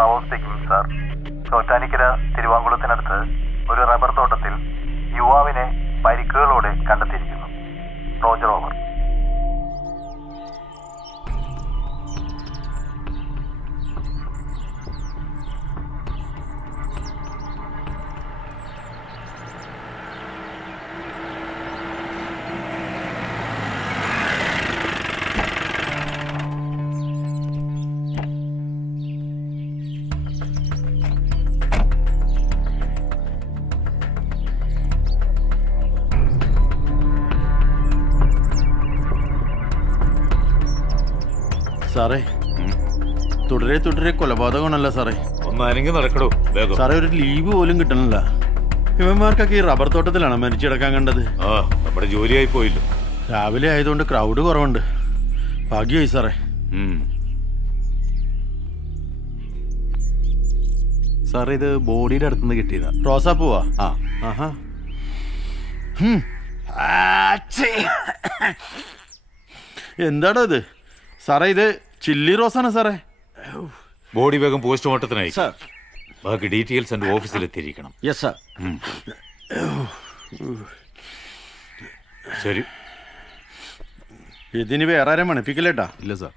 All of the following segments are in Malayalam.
Bravo speaking sir. ചോറ്റാനിക്കര തിരുവാങ്കുളത്തിനടുത്ത് ഒരു റബ്ബർ തോട്ടത്തിൽ യുവാവിനെ പരിക്കുകളോടെ കണ്ടെത്തിയിരിക്കുന്നു. Roger over. സാറേ, തുടരെ തുടരെ കൊലപാതകമാണല്ല സാറേ. ഒന്നനങ്ങി നടക്കടോ വേഗം. സാറേ, ഒരു ലീവ് പോലും കിട്ടണില്ല. ഇവന്മാർക്കൊക്കെ ഈ റബ്ബർ തോട്ടത്തിലാണ് മരിച്ചിടക്കാൻ കണ്ടത്. ആ, നമ്മുടെ ജോലിയായി പോയില്ലോ. രാവിലെ ആയതുകൊണ്ട് ക്രൗഡ് കുറവുണ്ട്. ഭാഗ്യമായി സാറേ. സാറേ, ഇത് ബോഡിയുടെ അടുത്തുനിന്ന് കിട്ടിയതാ. റോസാപ്പൂവാ? ആ. ആഹാ. എന്താടോ ഇത് സാറേ? ഇത് ചില്ലി റോസാണ് സാറേ. ബോഡി വേഗം പോസ്റ്റ്മോർട്ടത്തിനായി. സാർ. ബാക്കി ഡീറ്റെയിൽസ് എൻ്റെ ഓഫീസിലെത്തിയിരിക്കണം. Yes sir. ശരി. ഇതിന് വേറെ ആരും മണപ്പിക്കില്ലേട്ടാ? ഇല്ല സാർ.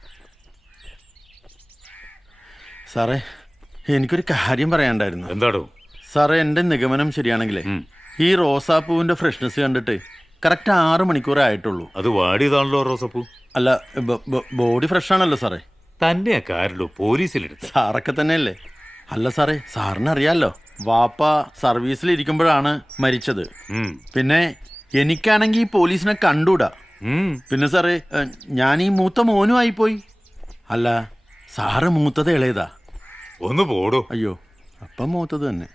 സാറേ, എനിക്കൊരു കാര്യം പറയാനുണ്ടായിരുന്നു. എന്താടോ? സാറേ, എൻ്റെ നിഗമനം ശരിയാണെങ്കിലേ ഈ റോസാപ്പൂവിൻ്റെ ഫ്രഷ്നെസ് കണ്ടിട്ട് കറക്റ്റ് 6 മണിക്കൂറേ ആയിട്ടുള്ളൂ. അത് വാടിയതാണല്ലോ റോസപ്പൂ. അല്ല, ബോഡി ഫ്രഷ് ആണല്ലോ സാറേ. തന്നെ കാരല്ലോ പോലീസിലെടുത്ത്. സാറൊക്കെ തന്നെയല്ലേ? അല്ല സാറേ, സാറിന് അറിയാലോ, വാപ്പ സർവീസിലിരിക്കുമ്പോഴാണ് മരിച്ചത്. പിന്നെ എനിക്കാണെങ്കിൽ ഈ പോലീസിനെ കണ്ടൂടാ. പിന്നെ സാറേ, ഞാൻ ഈ മൂത്ത മോനും ആയിപ്പോയി. അല്ല, സാറ് മൂത്തത് ഇളയതാ? ഒന്ന് പോടോ. അയ്യോ, അപ്പം മൂത്തത് തന്നെ.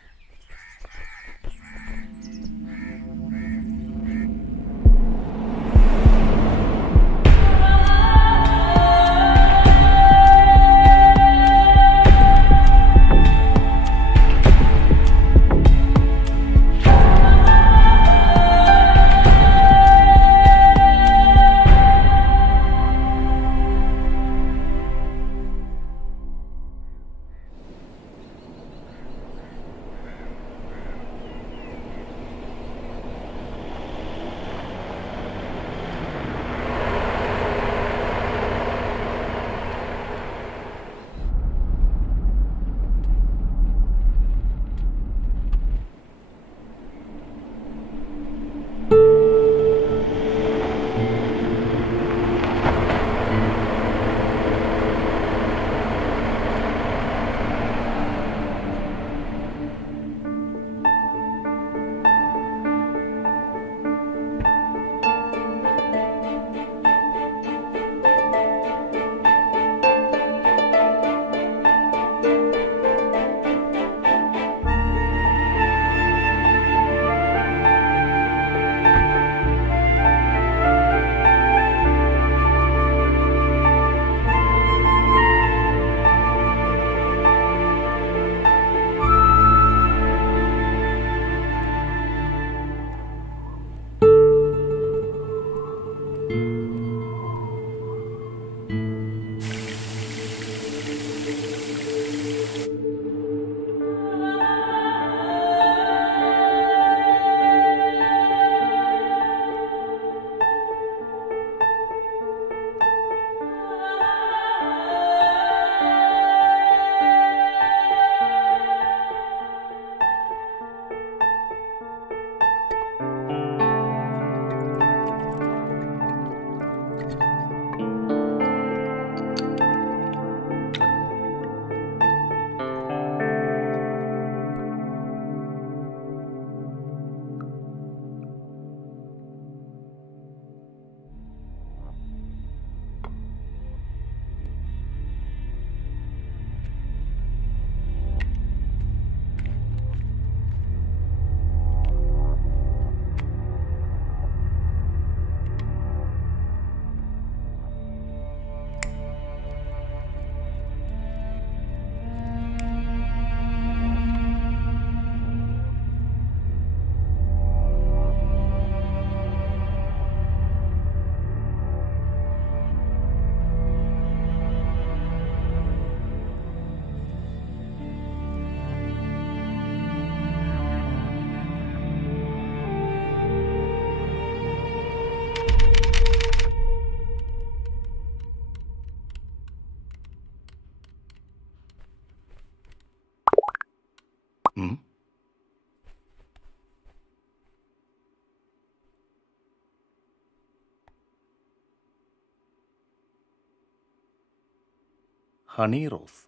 ഹണി റോസ്.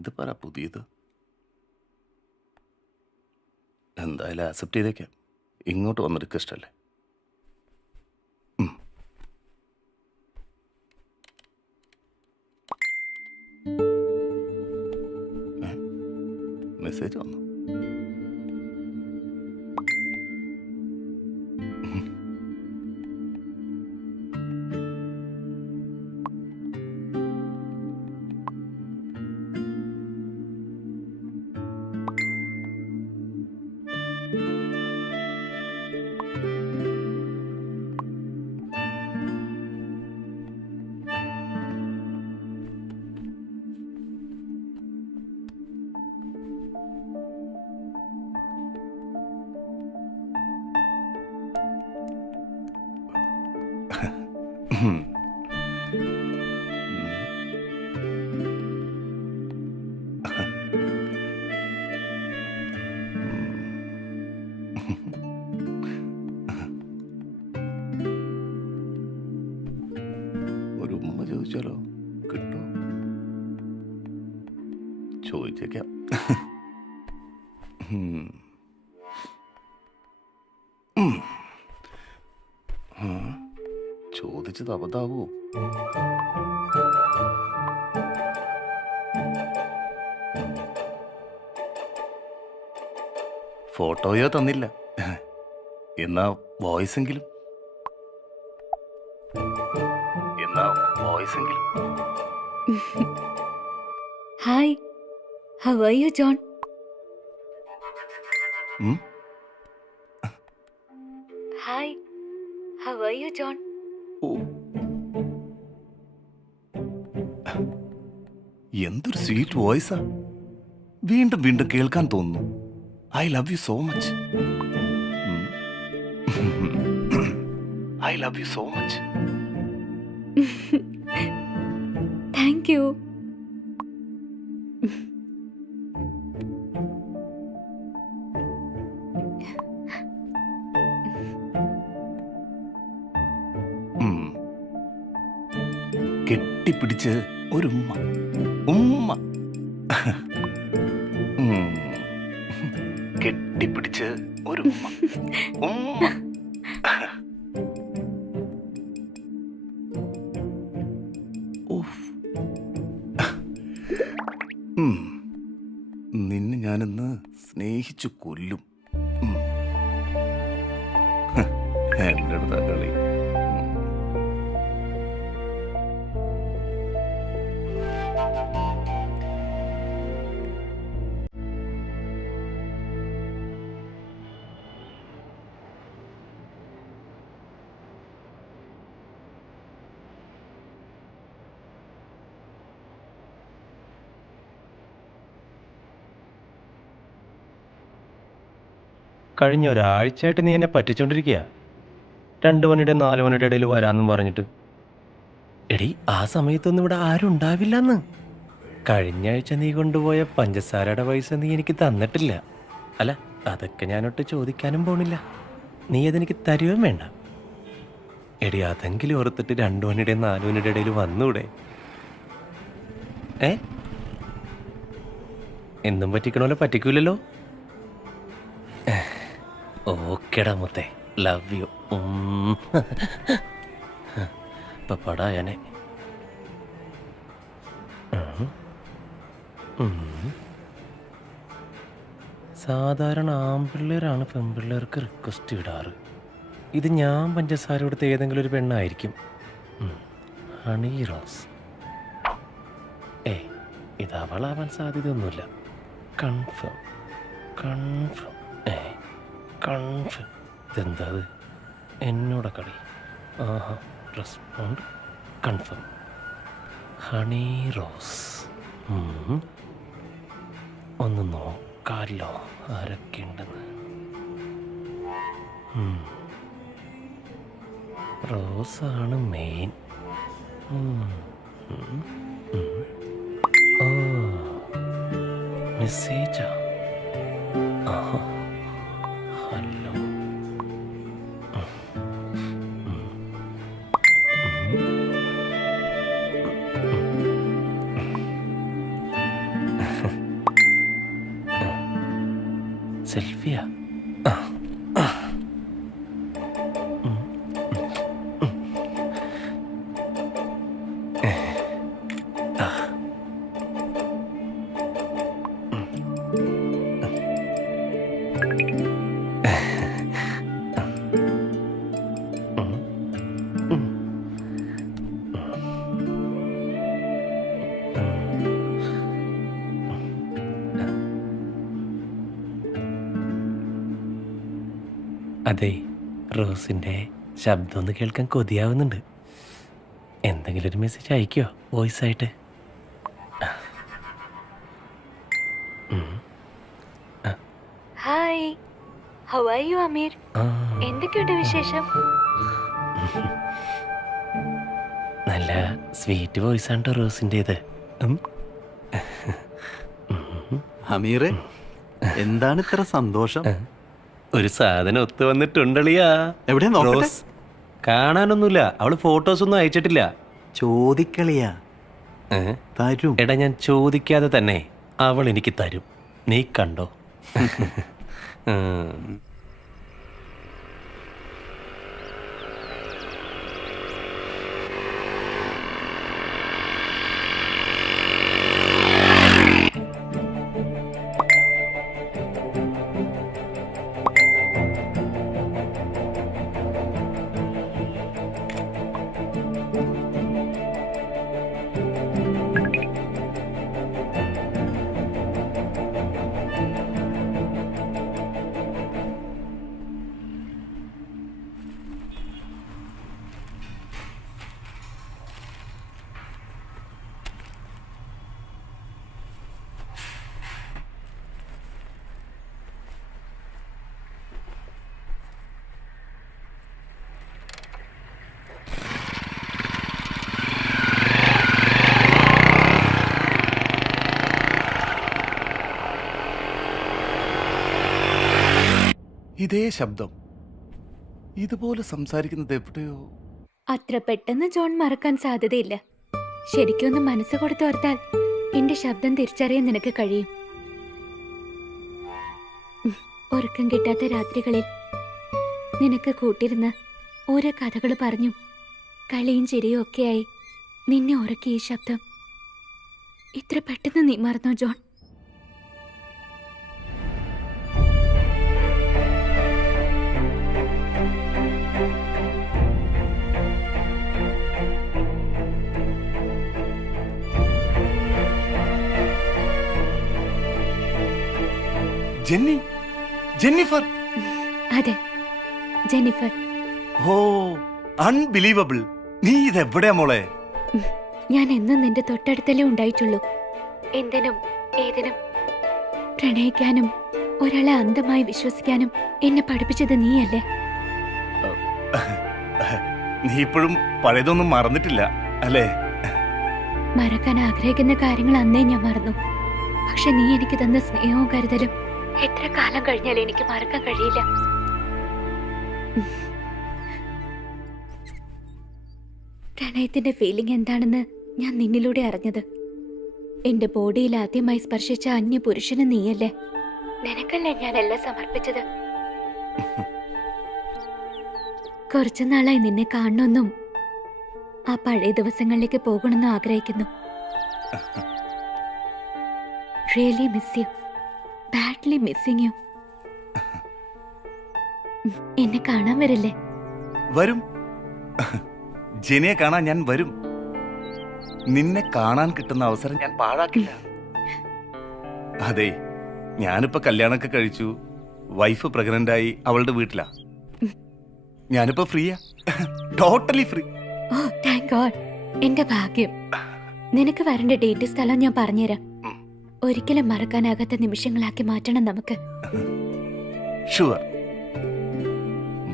ഇത് പറ പുതിയത്. എന്തായാലും ആക്സെപ്റ്റ് ചെയ്തേക്കാം. ഇങ്ങോട്ട് വന്നെടുക്കുക ഇഷ്ടമല്ലേ? മെസ്സേജ് വന്നു. ഒരു ഉമ്മ ചോദിച്ചാലോ? കിട്ടുമോ? ചോദിച്ചേക്കാം. ചോദിച്ചത് അബദ്ധാവോ? ഫോട്ടോയോ തന്നില്ല. എന്നാ വോയിസെങ്കിലും. Hi, how are you John? Hi, how are you John? എന്തൊരു സ്വീറ്റ് വോയിസാ. വീണ്ടും വീണ്ടും കേൾക്കാൻ തോന്നുന്നു. I love you so much. I love you so much. Thank you. കെട്ടിപ്പിടിച്ച് ഒരു ഉമ്മ. ഉമ്മ കെട്ടിപ്പിടിച്ച് ഒരു ഉമ്മ. ഉമ്മ. നിന്നെ ഞാനിന്ന് സ്നേഹിച്ചു കൊല്ലും. എൻ്റെ അടുത്താ കളി. കഴിഞ്ഞ ഒരാഴ്ചയായിട്ട് നീ എന്നെ പറ്റിച്ചോണ്ടിരിക്കുക. 2 മണിയുടെ 4 മണിയുടെ ഇടയിൽ വരാമെന്നും പറഞ്ഞിട്ട്. എടി, ആ സമയത്തൊന്നും ഇവിടെ ആരും ഉണ്ടാവില്ലെന്ന്. കഴിഞ്ഞ ആഴ്ച നീ കൊണ്ടുപോയ പഞ്ചസാരയുടെ പൈസ നീ എനിക്ക് തന്നിട്ടില്ല. അല്ല, അതൊക്കെ ഞാനൊട്ട് ചോദിക്കാനും പോണില്ല. നീ അതെനിക്ക് തരുകയും വേണ്ട. എടി, അതെങ്കിലും ഓർത്തിട്ട് 2 മണിയുടെ 4 മണിയുടെ ഇടയിൽ വന്നൂടെ? എന്നും പറ്റിക്കണമല്ലോ, പറ്റിക്കൂലല്ലോ. ഓക്കേടാ മുത്തേ, ലവ് യു. പടായനെ. സാധാരണ ആൺപിള്ളേരാണ് പെൺപിള്ളേർക്ക് റിക്വസ്റ്റ് ഇടാറ്. ഇത് ഞാൻ പഞ്ചസാര കൊടുത്ത ഏതെങ്കിലും ഒരു പെണ്ണായിരിക്കും. ഹണി റോസ്. ഇത് അവളാവാൻ സാധ്യതയൊന്നുമില്ല. കൺഫേം. ഇതെന്താ എന്നോട് കളി? ആഹാ, റെസ്പോണ്ട് കൺഫേം. ഹണി റോസ്. ഒന്ന് നോക്കാമല്ലോ ആരൊക്കെ ഉണ്ടെന്ന്. റോസാണ് മെയിൻ. ഓ, മെസ്സേജാ. ആഹാ, ഹലോ. സെൽഫിയാ? അതെ, റോസിൻ്റെ ശബ്ദം ഒന്ന് കേൾക്കാൻ കൊതിയാവുന്നുണ്ട്. എന്തെങ്കിലും ഒരു മെസ്സേജ് അയക്കോ വോയിസ് ആയിട്ട്? ഹായ്, ഹൗ ആർ യു അമീർ? എന്തൊക്കെയുണ്ട് വിശേഷം? നല്ല സ്വീറ്റ് വോയിസ് ആണ് റോസിൻ്റെത്. അമീറെ, എന്താണ് ഇത്ര സന്തോഷം? ഒരു സാധനം ഒത്തു വന്നിട്ടുണ്ടളിയാ. എവിടെയാ നോക്കട്ടെ? റോസ് കാണാനൊന്നുമില്ല, അവള് ഫോട്ടോസ് ഒന്നും അയച്ചിട്ടില്ല. ചോദിക്കളിയാ, തരും. എടാ, ഞാൻ ചോദിക്കാതെ തന്നെ അവൾ എനിക്ക് തരും. നീ കണ്ടോ? ഇതേ ശബ്ദം, ഇതുപോലെ സംസാരിക്കുന്നത് എവിടെയോ. അത്ര പെട്ടെന്ന് ജോൺ മറക്കാൻ സാധ്യതയില്ല. ശരിക്കും ഒന്ന് മനസ്സ് കൊടുത്തോർത്താൽ എന്റെ ശബ്ദം തിരിച്ചറിയാൻ നിനക്ക് കഴിയും. ഉറക്കം കിട്ടാത്ത രാത്രികളിൽ നിനക്ക് കൂട്ടിരുന്ന് ഓരോ കഥകൾ പറഞ്ഞും കളിയും ചിരിയും ഒക്കെയായി നിന്നെ ഉറക്കി ഈ ശബ്ദം. ഇത്ര പെട്ടെന്ന് നീ മറന്നോ ജോൺ? ജെന്നിഫർ. അതെ, ജെന്നിഫർ. ഓ, അൺബിലീവബിൾ. നീ ഇതെവിടെയാ മോളെ? ഞാൻ എന്നും നിന്റെ തൊട്ടടുത്തല്ലേ ഉണ്ടായിട്ടുള്ളൂ. എന്തിനും ഏതിനും പ്രണയിക്കാനും ഒരാളെ അന്ധമായി വിശ്വസിക്കാനും എന്നെ പഠിപ്പിച്ചത് നീയല്ലേ? നീ ഇപ്പോഴും പഴയതൊന്നും മറന്നിട്ടില്ല അല്ലേ? മറക്കാൻ ആഗ്രഹിക്കുന്ന കാര്യങ്ങൾ അന്നേ ഞാൻ മറന്നു. പക്ഷെ നീ എനിക്ക് തന്ന സ്നേഹവും കരുതലും എത്ര കാലം കഴിഞ്ഞാലും എനിക്ക് മറക്കാൻ കഴിയില്ല. പ്രണയത്തിന്റെ ഫീലിംഗ് എന്താണെന്ന് ഞാൻ നിന്നിലൂടെ അറിഞ്ഞത്. എന്റെ ബോഡിയിൽ ആദ്യമായി സ്പർശിച്ച അന്യ പുരുഷന് നീയല്ലേ? നിനക്കല്ലേ ഞാൻ എല്ലാം സമർപ്പിച്ചത്. കുറച്ചു നാളായി നിന്നെ കാണണമെന്നും ആ പഴയ ദിവസങ്ങളിലേക്ക് പോകണമെന്നും ആഗ്രഹിക്കുന്നു. Really miss you, badly missing U. എന്നെ കാണാൻ വരില്ലേ? വരും. ജെനിയെ കാണാൻ ഞാൻ വരും. നിന്നെ കാണാൻ കിട്ടുന്ന അവസരം ഞാൻ പാഴാക്കില്ല. അതെ, ഞാനിപ്പോ കല്യാണമൊക്കെ കഴിച്ചു. വൈഫ് പ്രഗ്നന്റ് ആയി അവളുടെ വീട്ടിലാ. ഞാനിപ്പോ ഫ്രീയാ, ടോട്ടലി ഫ്രീ. ഓ, താങ്ക് ഗോഡ്. എന്റെ ഭാഗ്യം. നിനക്ക് വരേണ്ട ഡേറ്റ് സ്ഥലം ഞാൻ പറഞ്ഞുതരാം. ഒരിക്കലും മറക്കാനാകാത്ത നിമിഷങ്ങളാക്കി മാറ്റണം നമുക്ക്. Sure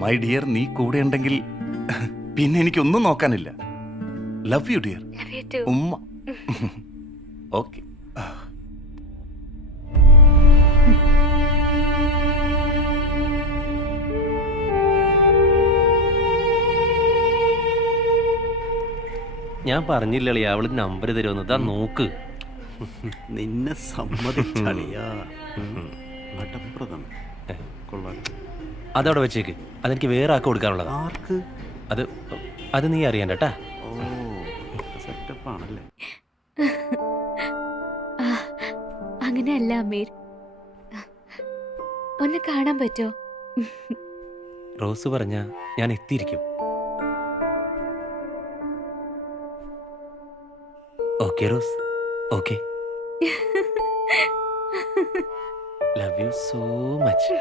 my dear. നീ കൂടെ ഉണ്ടെങ്കിൽ പിന്നെ എനിക്കൊന്നും നോക്കാനില്ല. Love you dear. Love you too. ഉമ്മ. ഓക്കെ. ഞാൻ പറഞ്ഞില്ലേ അവള് നമ്പർ തരുമെന്ന്. ഇതാ നോക്ക്. നിന്നെ സമ്മതിച്ചളിയാ. നടപ്രദം. കൊള്ളാം. അതവിടെ വെച്ചേക്ക്. അതെനിക്ക് വേറെ ആൾക്ക് കൊടുക്കാനുള്ളതാ. ആർക്ക്? അത് നീ അറിയണ്ട കേട്ടാ. ഓ, സെറ്റപ്പ് ആണല്ലേ. ആ, അങ്ങനെയല്ല അമീർ. ഒന്ന് കാണാൻ പറ്റോ? റോസ് പറഞ്ഞ ഞാൻ എത്തിയിരിക്കും. Okay Rose, okay. Love you so much.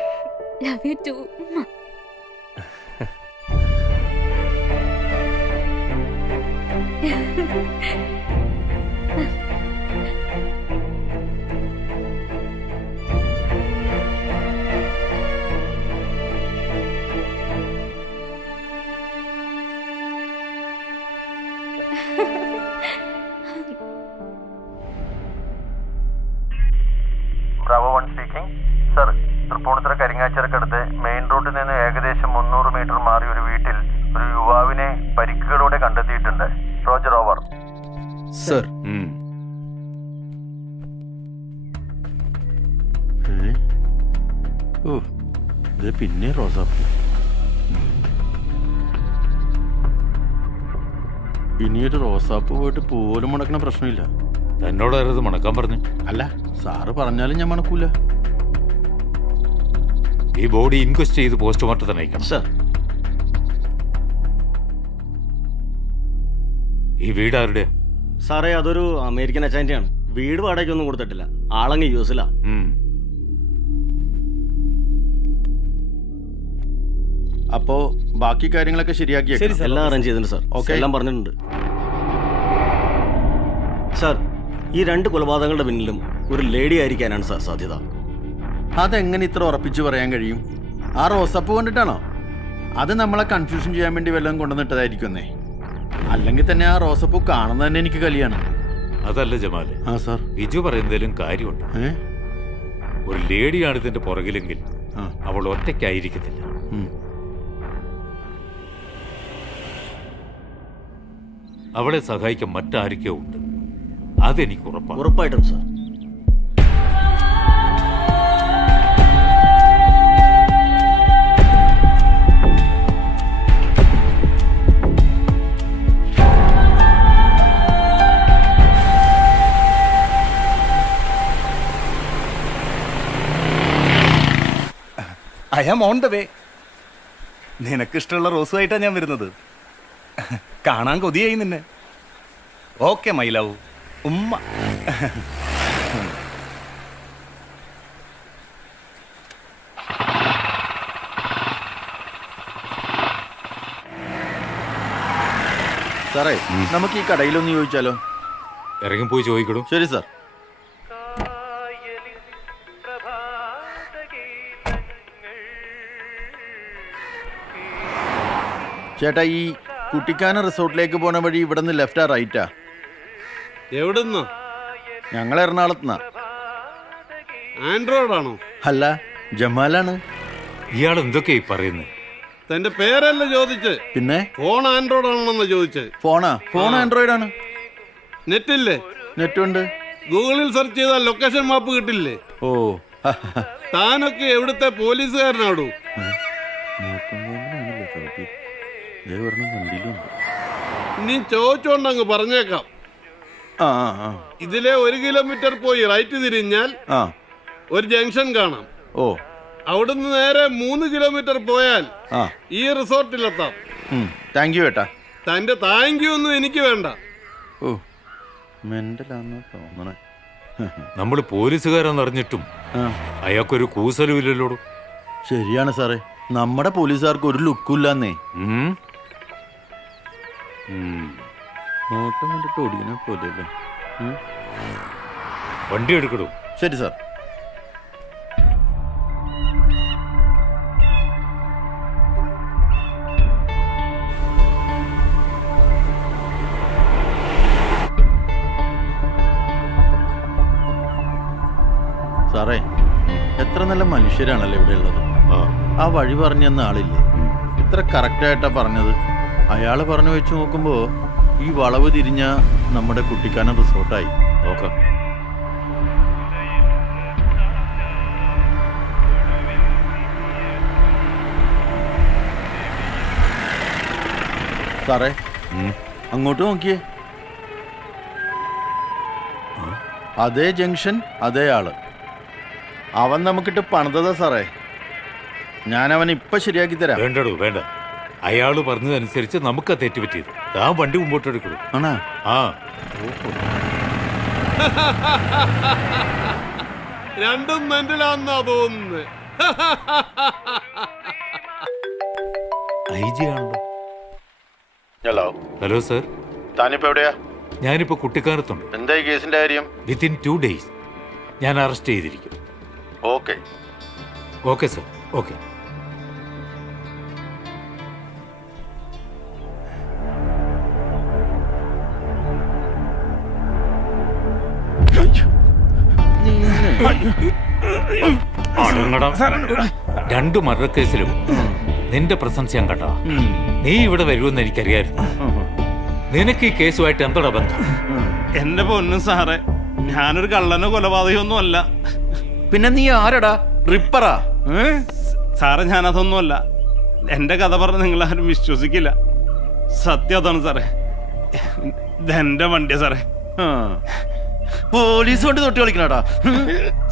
Love you too. Bravo 1 speaking. Sir, Thrippunithura കരിങ്ങാച്ചിറക്കടുത്ത് മെയിൻ റോഡിൽ നിന്ന് ഏകദേശം 300 മീറ്റർ മാറി ഒരു വീട്ടിൽ ഒരു യുവാവിനെ പരിക്കുകളോടെ കണ്ടെത്തിയിട്ടുണ്ട്. Roger over. സർ. ഓ, ഇത് പിന്നെ റോസാപ്പൂ. ഇനിയൊരു റോസാപ്പൂ പോയിട്ട് പോലും മുടക്കണ പ്രശ്നമില്ല. എന്നോടാരത് മണക്കാൻ പറഞ്ഞു? അല്ല, സാറ് പറഞ്ഞാലും ഞാൻ മണക്കൂല. ഈ ബോഡി ഇൻക്വസ്റ്റ് ചെയ്ത് പോസ്റ്റ്മോർട്ടത്തിന് അയക്കണം. സർ. ഈ വീട് ആരുടെ? സാറേ, അതൊരു അമേരിക്കൻ അച്ചാൻ്റെയാണ്. വീട് വാടകയ്ക്കൊന്നും കൊടുത്തിട്ടില്ല. ആളങ്ങ് യൂസിലാ. അപ്പോ ബാക്കി കാര്യങ്ങളൊക്കെ ശരിയാക്കി എല്ലാം അറേഞ്ച് ചെയ്തിട്ടുണ്ട് സാർ. ഓക്കെ, എല്ലാം പറഞ്ഞിട്ടുണ്ട് സാർ. ഈ 2 കൊലപാതകങ്ങളുടെ പിന്നിലും ഒരു ലേഡി ആയിരിക്കാനാണ് സാർ സാധ്യത. അതെങ്ങനെ ഇത്ര ഉറപ്പിച്ച് പറയാൻ കഴിയും? ആ റോസാപ്പൂ കണ്ടിട്ടാണോ? അത് നമ്മളെ കൺഫ്യൂഷൻ ചെയ്യാൻ വേണ്ടി വല്ലതും കൊണ്ടുവന്നിട്ടതായിരിക്കുന്നേ. അല്ലെങ്കിൽ തന്നെ ആ റോസാപ്പൂ കാണുന്നത് തന്നെ എനിക്ക് കലിയാണ്. അതല്ല ജമാല്. ആ സാർ. ബിജു പറയുന്നതിലും കാര്യമുണ്ട്. ഒരു ലേഡിയാണ് ഇതിന്റെ പുറകിലെങ്കിൽ അവൾ ഒറ്റയ്ക്കായിരിക്കത്തില്ല. അവളെ സഹായിക്കാൻ മറ്റാരൊക്കെയോ ഉണ്ട്. അതെനിക്ക് ഉറപ്പാണ്. ഉറപ്പായിട്ടും sir. I am on the way. നിനക്കിഷ്ടമുള്ള റോസുമായിട്ടാണ് ഞാൻ വരുന്നത്. കാണാൻ കൊതിയായി നിന്നെ. Okay my love. ഉമ്മ. സാറേ, നമുക്ക് ഈ കടയിലൊന്ന് ചോദിച്ചാലോ? ഇറങ്ങിപ്പോയി ചോദിക്കടൂ. ശരി സാർ. ചേട്ടാ, ഈ കുട്ടിക്കാന റിസോർട്ടിലേക്ക് പോണ വഴി ഇവിടെ നിന്ന് ലെഫ്റ്റാ റൈറ്റാ? എവിടുന്ന്? ഞങ്ങൾ എറണാകുളത്തുനിന്നാ. ആൻഡ്രോയിഡാണോ? അല്ല, ജമാലാണ്. ഇയാൾ എന്തൊക്കെയായി പറയുന്നത്? തന്റെ പേരല്ല ചോദിച്ചേ. പിന്നെ ഫോൺ ആൻഡ്രോയിഡ് ആണെന്ന് ചോദിച്ചേ. ഫോൺ ആൻഡ്രോയിഡ് ആണ്. നെറ്റ് ഇല്ലേ? നെറ്റുണ്ട്. ഗൂഗിളിൽ സെർച്ച് ചെയ്താൽ ലൊക്കേഷൻ മാപ്പ് കിട്ടില്ലേ? ഓ, താനൊക്കെ എവിടുത്തെ പോലീസുകാരനാടൂ? നീ ചോദിച്ചോണ്ടങ്ങ് പറഞ്ഞേക്കാം. ഇതിലെ 1 കിലോമീറ്റർ പോയി റൈറ്റ് തിരിഞ്ഞാൽ ഒരു ജംഗ്ഷൻ കാണാം. ഓ, അവിടുന്ന് നേരെ 3 കിലോമീറ്റർ പോയാൽ ഈ റിസോർട്ടിലെത്താം. താങ്ക് യു ഏട്ടാ. തന്റെ താങ്ക് യു ഒന്നും എനിക്ക് വേണ്ട. ഓ, മെന്റലാന്ന് തോന്നണേ. നമ്മൾ പോലീസുകാരെന്നറിഞ്ഞിട്ടും അയാൾക്കൊരു കൂസലും ഇല്ലല്ലോടൂ. ശരിയാണ് സാറേ, നമ്മുടെ പോലീസുകാർക്ക് ഒരു ലുക്കും ഇല്ലാന്നേ. ഓട്ടം കണ്ടിട്ട് ഓടിക്കണ പോലെയല്ലേ. വണ്ടി എടുക്കടൂ. ശരി സാർ. സാറേ, എത്ര നല്ല മനുഷ്യരാണല്ലോ ഇവിടെ ഉള്ളത്. ആ വഴി പറഞ്ഞു തന്ന ആളില്ലേ, ഇത്ര കറക്റ്റായിട്ടാ പറഞ്ഞത്. അയാള് പറഞ്ഞു വെച്ച് നോക്കുമ്പോ ഈ വളവ് തിരിഞ്ഞ നമ്മുടെ കുട്ടിക്കാനം റിസോർട്ടായി. നോക്കാം. സാറേ അങ്ങോട്ട് നോക്കിയേ. അതേ ജംഗ്ഷൻ, അതേ ആള്. അവൻ നമുക്കിട്ട് പണിതതാ സാറേ. ഞാൻ അവൻ ഇപ്പൊ ശരിയാക്കി തരാം. വേണ്ടടോ വേണ്ട. അയാള് പറഞ്ഞതനുസരിച്ച് നമുക്കാ തെറ്റുപറ്റിയത്. ആ വണ്ടി മുമ്പോട്ട് എടുക്കണു. ആണാ? ആ രണ്ടും മെന്റലാന്നാ തോന്നുന്നത്. ഐ ജി ആണല്ലോ. ഹലോ. ഹലോ സർ, താനിപ്പോ എവിടെയാ? ഞാനിപ്പോ കുട്ടിക്കാനത്തുണ്ട്. എന്താ ഈ കേസിന്റെ കാര്യം? വിത്തിൻ 2 days ഞാൻ അറസ്റ്റ് ചെയ്തിരിക്കും. ഓക്കെ. Okay sir, okay. അടങ്ങടാ. 2 മർഡർ കേസിലും നിന്റെ പ്രസൻസ് ഞാൻ കണ്ട. നീ ഇവിടെ വരുമെന്ന് എനിക്കറിയായിരുന്നു. നിനക്ക് ഈ കേസുമായിട്ട് എന്താ ബന്ധം? എന്റെ പൊന്നും സാറേ, ഞാനൊരു കള്ളനോ കൊലപാതകമൊന്നും അല്ല. പിന്നെ നീ ആരടാ? റിപ്പറാ? സാറേ, ഞാനതൊന്നുമല്ല. എന്റെ കഥ പറഞ്ഞ് നിങ്ങളാരും വിശ്വസിക്കില്ല. സത്യം അതാണ് സാറേ. ഇതെന്റെ വണ്ടിയാ സാറേ. പോലീസ് കൊണ്ട് തൊട്ടി കളിക്കണടാ.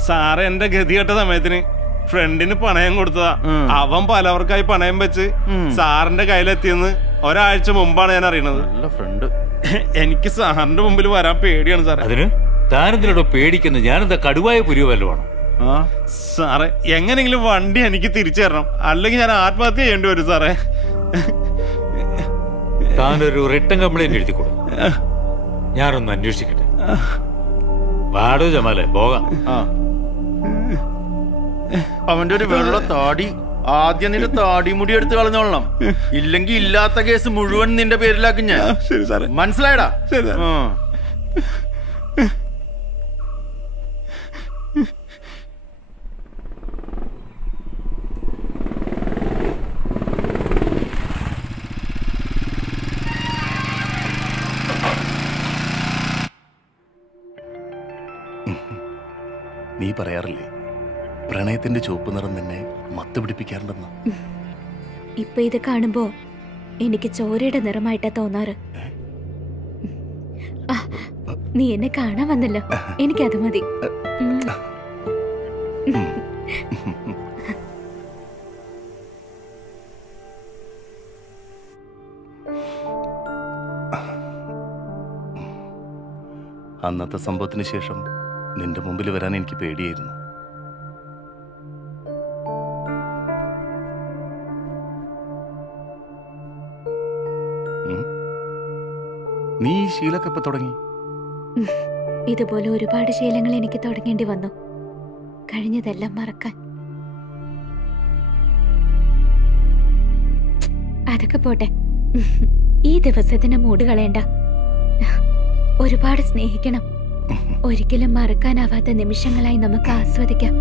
സാറേ, എന്റെ ഗതികെട്ട സമയത്തിന് ഫ്രണ്ടിന് പണയം കൊടുത്തതാ. അവൻ പലവർക്കായി പണയം വെച്ച് സാറിന്റെ കയ്യിലെത്തിയെന്ന് ഒരാഴ്ച മുമ്പാണ് ഞാൻ അറിയണത്. ഫ്രണ്ട്. എനിക്ക് സാറിന്റെ മുമ്പിൽ വരാൻ പേടിയാണ് സാറേ. അതിന് താനെന്തിനോട് പേടിക്കുന്നത്? ഞാനെന്താ കടുവായ പുരിയോ വല്ലതുമാണ്? സാറേ, എങ്ങനെയെങ്കിലും വണ്ടി എനിക്ക് തിരിച്ചു തരണം, അല്ലെങ്കിൽ ഞാൻ ആത്മഹത്യ ചെയ്യേണ്ടി വരും സാറേ. താനൊരു റിട്ടൺ കംപ്ലൈന്റ് എഴുതിക്കൊടു. ഞാനൊന്ന് അന്വേഷിക്കട്ടെ. വാടോ ജമാലെ, പോകാം. അവന്റെ ഒരു വെള്ള താടി. ആദ്യം നിന്റെ താടി മുടി എടുത്ത് കളഞ്ഞോളണം, ഇല്ലെങ്കിൽ ഇല്ലാത്ത കേസ് മുഴുവൻ നിന്റെ പേരിലാക്കും ഞാൻ. ശരി സാറേ. മനസ്സിലായടാ? ശരി സാറേ. നീ പറയാറില്ലേ പ്രണയത്തിന്റെ ചുവപ്പ് നിറം നിന്നെ മത്ത് പിടിപ്പിക്കാറുണ്ടെന്ന്? ഇപ്പൊ ഇത് കാണുമ്പോ എനിക്ക് ചോരയുടെ നിറമായിട്ടാ തോന്നാറ്. ആ, നീ എന്നെ കാണാൻ വന്നല്ലോ, എനിക്കത് മതി. അന്നത്തെ സംഭവത്തിന് ശേഷം നിന്റെ മുമ്പിൽ വരാൻ എനിക്ക് പേടിയായിരുന്നു. നീ ഈ ശീലമൊക്കെ ഇപ്പൊ തുടങ്ങി? ഇതുപോലെ ഒരുപാട് ശീലങ്ങൾ എനിക്ക് തുടങ്ങേണ്ടി വന്നു, കഴിഞ്ഞതെല്ലാം മറക്കാൻ. അതൊക്കെ പോട്ടെ, ഈ ദിവസത്തിന് മൂട് കളയണ്ട. ഒരുപാട് സ്നേഹിക്കണം. ഒരിക്കലും മറക്കാനാവാത്ത നിമിഷങ്ങളായി നമുക്ക് ആസ്വദിക്കാം.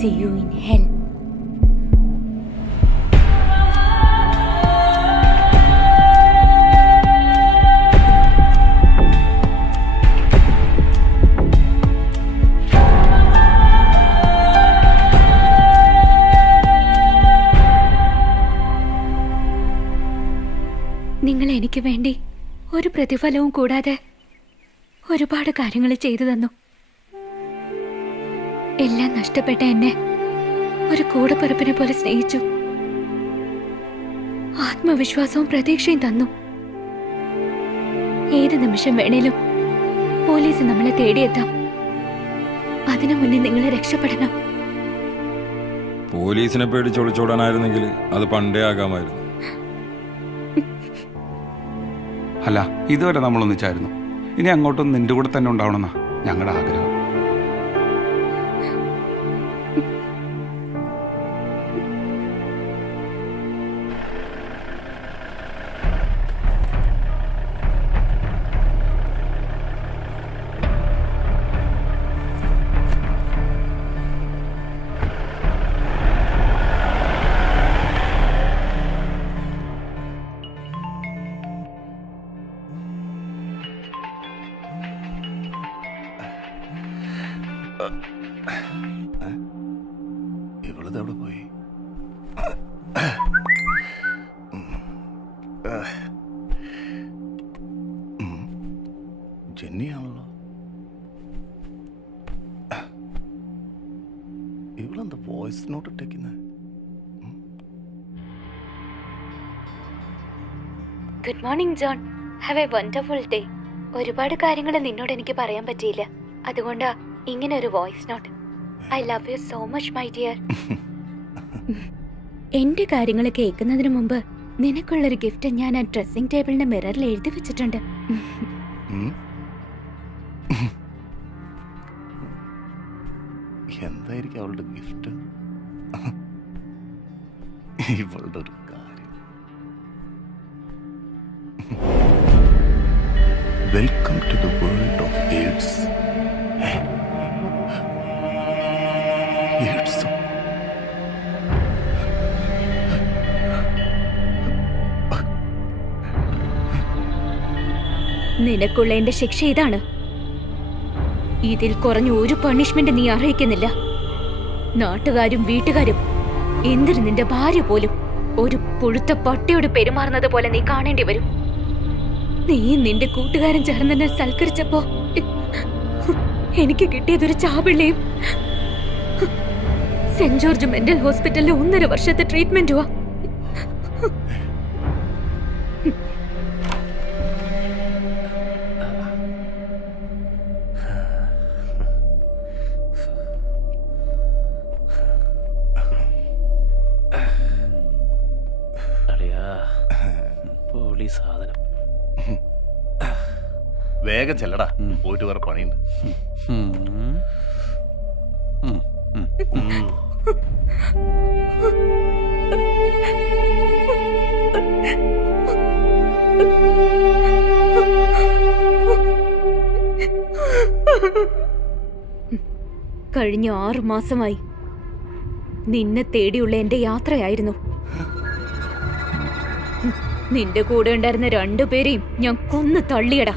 See you in hell. നിങ്ങൾ എനിക്ക് വേണ്ടി ഒരു പ്രതിഫലവും കൂടാതെ ഒരുപാട് കാര്യങ്ങൾ ചെയ്തു തന്നു. എല്ലാം നഷ്ടപ്പെട്ട എന്നെ ഒരു കൂടപ്പിറപ്പിനെ പോലെ സ്നേഹിച്ചു. ആത്മവിശ്വാസവും പ്രതീക്ഷയും തന്നു. ഏത് നിമിഷം വേണേലും പോലീസ് നമ്മളെ തേടിയെത്താം. അതിനു മുന്നേ നിങ്ങൾ രക്ഷപ്പെടണം. പോലീസിനെ പേടിച്ച് ഒളിച്ചോടാനായിരുന്നെങ്കിൽ അത് പണ്ടേ ആകാമായിരുന്നു. അല്ല, ഇതുവരെ നമ്മളൊന്നിച്ചായിരുന്നു. ഇനി അങ്ങോട്ടും നിന്റെ കൂടെ തന്നെ ഉണ്ടാവണമെന്നാ ഞങ്ങളുടെ ആഗ്രഹം. ഇവളിതെവിടെ പോയി? ജെന്നിയാണല്ലോ. ഇവളെന്താ വോയിസ് നോട്ട് ഇട്ടേക്കുന്നത്? Good morning John. Have A wonderful day. ഒരുപാട് കാര്യങ്ങൾ നിന്നോട് എനിക്ക് പറയാൻ പറ്റിയില്ല, അതുകൊണ്ടാ ഇങ്ങനെ ഒരു voice note. I love you so much my dear. എന്റെ കാര്യങ്ങൾ കേൾക്കുന്നതിന് മുമ്പ് നിനക്കുള്ളൊരു ഗിഫ്റ്റ് ഞാൻ ആ ഡ്രസ്സിംഗ് ടേബിളിന്റെ മിററിൽ എഴുതി വെച്ചിട്ടുണ്ട്. എന്തായിരിക്കും അവളുടെ ഗിഫ്റ്റ്? ഇവളുടെ ഒരു കാര്യം. Welcome to the world of AIDS. AIDS നിനക്കുള്ള എന്റെ ശിക്ഷ ഇതാണ്. ഇതിൽ കുറഞ്ഞ ഒരു പണിഷ്മെന്റ് നീ അർഹിക്കുന്നില്ല. നാട്ടുകാരും വീട്ടുകാരും, എന്തിന് നിന്റെ ഭാര്യ പോലും ഒരു പുഴുത്ത പട്ടിയോട് പെരുമാറുന്നത് പോലെ നീ കാണേണ്ടി വരും. നീ നിന്റെ കൂട്ടുകാരൻ ചേർന്ന് എന്നെ സൽക്കരിച്ചപ്പോ എനിക്ക് കിട്ടിയതൊരു ചാപിള്ളയും സെന്റ് ജോർജ് മെന്റൽ ഹോസ്പിറ്റലിലെ 1.5 വർഷത്തെ ട്രീറ്റ്മെന്റുവാ. സാധനം വേഗം ചെല്ലടാ, പോയിട്ട് വേറെ പണിയുണ്ട്. കഴിഞ്ഞ 6 മാസമായി നിന്നെ തേടിയുള്ള എന്റെ യാത്രയായിരുന്നു. നിന്റെ കൂടെ ഉണ്ടായിരുന്ന 2 പേരെയും ഞാൻ കൊന്നു തള്ളിയടാ.